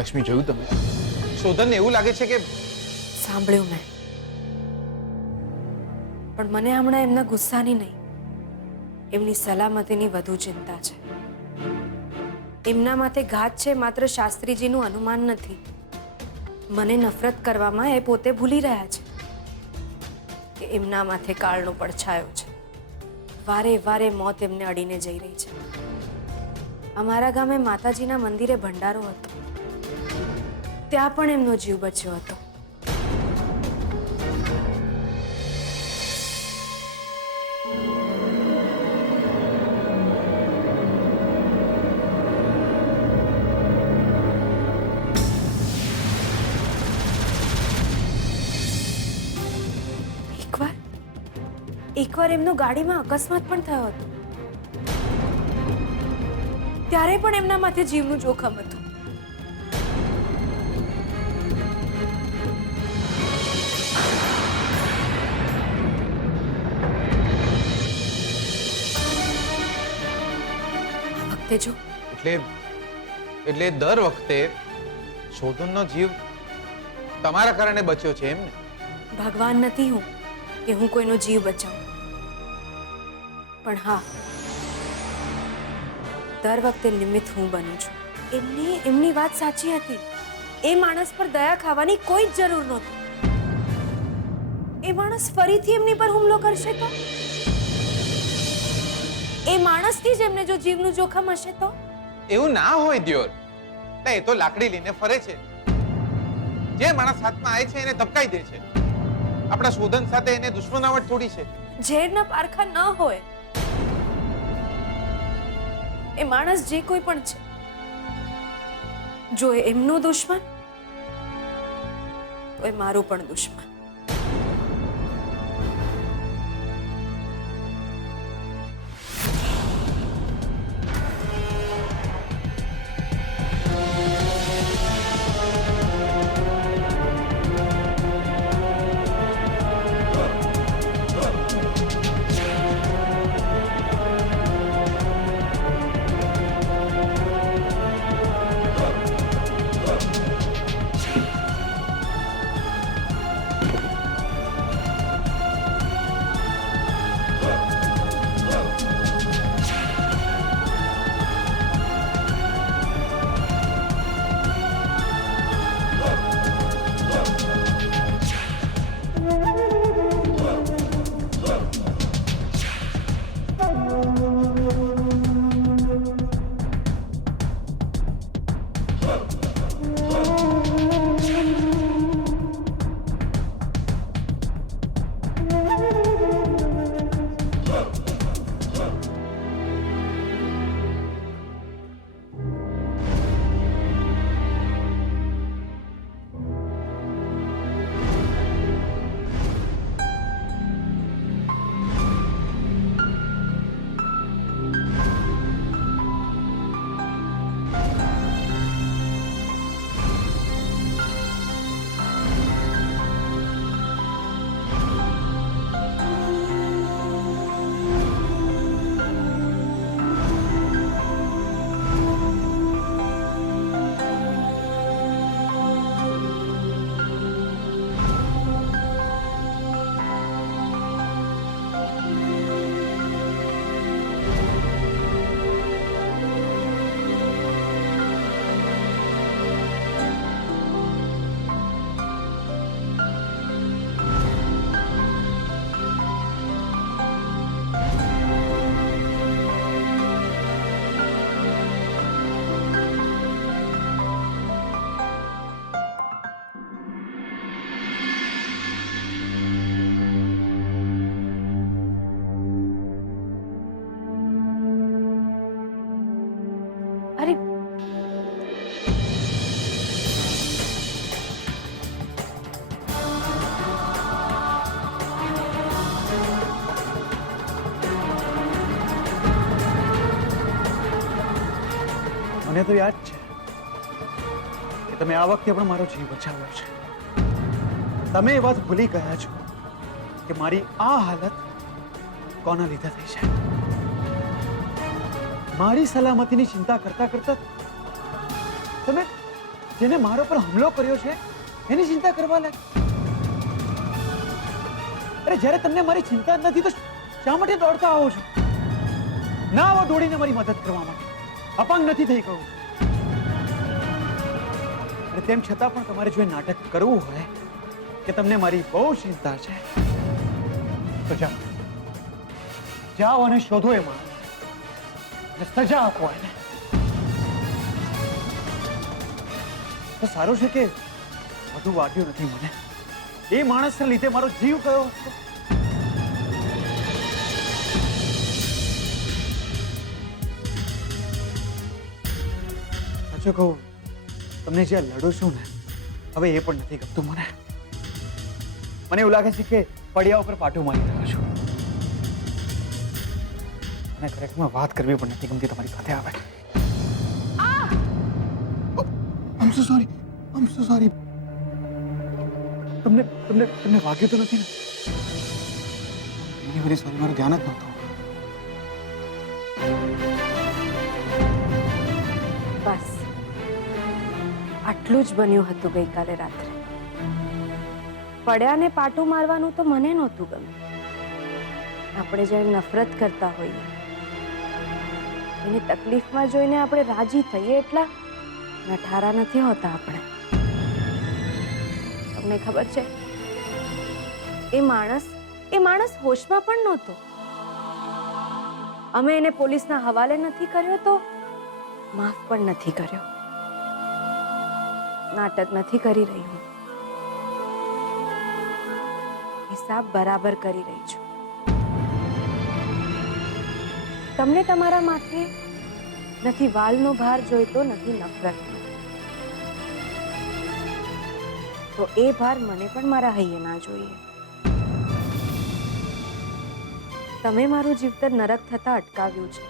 લક્ષ્મી, જોયું તમે? શોધનને એવું લાગે છે કે સાંભળ્યું મેં, પણ મને હમણાં એમના ગુસ્સાની નહીં, એમની સલામતીની વધુ ચિંતા છે. એમના માથે ઘાત છે માત્ર શાસ્ત્રીજીનું અનુમાન નથી. મને નફરત કરવામાં એ પોતે ભૂલી રહ્યા છે કે એમના માથે કાળનો પડછાયો છે. વારે વારે મોત એમને અડીને જઈ રહી છે. અમારા ગામે માતાજીના મંદિરે ભંડારો હતો, ત્યાં પણ એમનો જીવ બચ્યો હતો. એકવાર એમનો ગાડીમાં અકસ્માત પણ થયો હતો, ત્યારે પણ એમના માથે જીવનું જોખમ હતું. આ વખતે જો એટલે દર વખતે શોધનનો જીવ તમારા કારણે બચ્યો છે એમ ને? ભગવાન નથી હું કે હું કોઈનો જીવ બચાવું, પણ હા, દર વખતે નિમિત્ત હું બનું છું. એમની વાત સાચી હતી. એ માણસ પર દયા ખાવાની કોઈ જ જરૂર નહોતી. એ માણસ ફરીથી એમની પર હુમલો કરશે તો? એ માણસથી જ એમને જો જીવનું જોખમ હશે તો? એવું ના હોય દિયોર. એ તો લાકડી લઈને ફરે છે. જે માણસ હાથમાં આવે છે એને ધબકાઈ દે છે. આપણા શોધન સાથે એને દુશ્મનાવટ થોડી છે. ઝેરના પારખા ન હોય. એ માણસ જે કોઈ પણ છે, જો એ એમનો દુશ્મન, તો એ મારું પણ દુશ્મન. મને તો યાદ છે કે તમે આ વખતે પણ મારો જીવ બચાવ્યો છે. તમે એ વાત ભૂલી ગયા છો કે મારી આ હાલત કોના લીધે થઈ છે. મારી સલામતીની ચિંતા કરતા કરતા તમે જેને મારો પર હુમલો કર્યો છે એની ચિંતા કરવા લાગી? અરે જ્યારે તમને મારી ચિંતા જ નથી તો શા માટે દોડતા આવો છો? ના આવો દોડીને મારી મદદ કરવા માટે. અપંગ નથી થઈ ગયું. અને તેમ છતાં પણ તમારે જો એ નાટક કરવું હોય કે તમને મારી બહુ ચિંતા છે તો જાઓ અને શોધો એ માણસ અને સજા આપો એને. તો સારું છે કે વધુ વાગ્યું નથી મને. એ માણસને લીધે મારો જીવ ગયો હતો. સાચું કહું, તમને જે લડું છું ને હવે એ પણ નથી ગમતું મને. મને એવું લાગે છે કે પડ્યા ઉપર પાટું મારી રહ્યો છું. અને ખરેખરમાં વાત કરવી પણ નથી ગમતી તમારી સાથે. આવે I'm so sorry. I'm so sorry. તમને તમને તમને વાગ્યું તો નથી ને? વેરી સોરી, મારું ધ્યાન જ નહોતું. બસ આટલું જ બન્યું હતું ગઈકાલે રાત્રે. પડ્યાને પાટું મારવાનું તો મને નહોતું ગમ્યું. આપણે જેમ નફરત કરતા હોઈએ એને તકલીફમાં જોઈને આપણે રાજી થઈએ એટલા નઠારા નથી હોતા આપણે. તમને ખબર છે એ માણસ હોશમાં પણ નહોતો. અમે એને પોલીસના હવાલે નથી કર્યો તો માફ પણ નથી કર્યો. નાટક નથી કરી રહી હું. હિસાબ બરાબર કરી રહી છું. તમને તમારા માથે નથી વાલનો ભાર જોઈતો, નથી નફરતનો. તો એ ભાર મને પણ મારા હૈયે ના જોઈએ. તમે મારું જીવતર નરક થતા અટકાવ્યું છે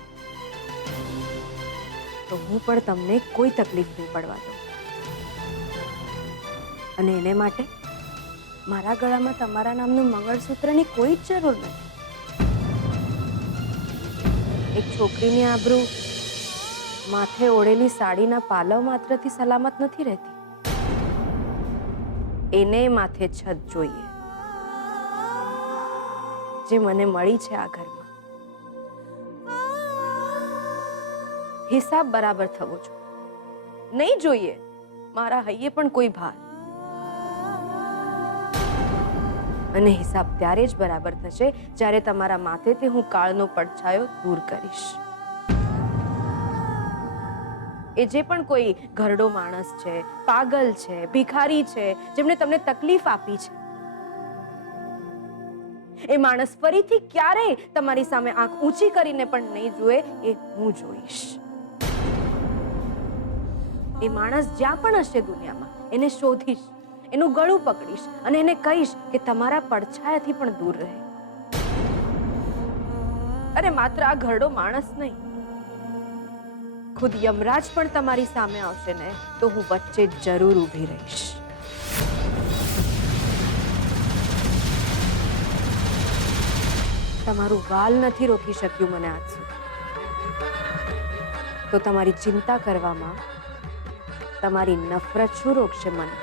તો હું પણ તમને કોઈ તકલીફ નહીં પડવા દઉં. અને એને માટે મારા ગળામાં તમારા નામનું મંગળસૂત્રની કોઈ જ જરૂર નથી. એક છોકરીની આબરૂ માથે ઓઢેલી સાડીના પાલવ માત્રથી સલામત નથી રહેતી. એને માથે છત જોઈએ જે મને મળી છે આ ઘરમાં. હિસાબ બરાબર થવો જોઈએ. નહીં જોઈએ મારા હૈયે પણ કોઈ ભાર. અને હિસાબ ત્યારે જ બરાબર થશે જ્યારે તમારા માથેથી હું કાળનો પડછાયો દૂર કરીશ. એ જે પણ કોઈ ઘરડો માણસ છે, પાગલ છે, ભિખારી છે, જેમને તમને તકલીફ આપી છે, એ માણસ ફરીથી ક્યારેય તમારી સામે આંખ ઊંચી કરીને પણ નહીં જુએ એ હું જોઈશ. એ માણસ જ્યાં પણ હશે દુનિયામાં એને શોધીશ, એનું ગળું પકડીશ અને એને કહીશ કે તમારા પડછાયાથી પણ દૂર રહે. અરે માત્ર આ ઘરડો માણસ નહીં, ખુદ યમરાજ પણ તમારી સામે આવશે ને તો હું વચ્ચે જરૂર ઊભી રહીશ. તમારું વાલ નથી રોકી શક્યું મને આજ સુધી, તો તમારી ચિંતા કરવામાં તમારી નફરત શું રોકશે મને?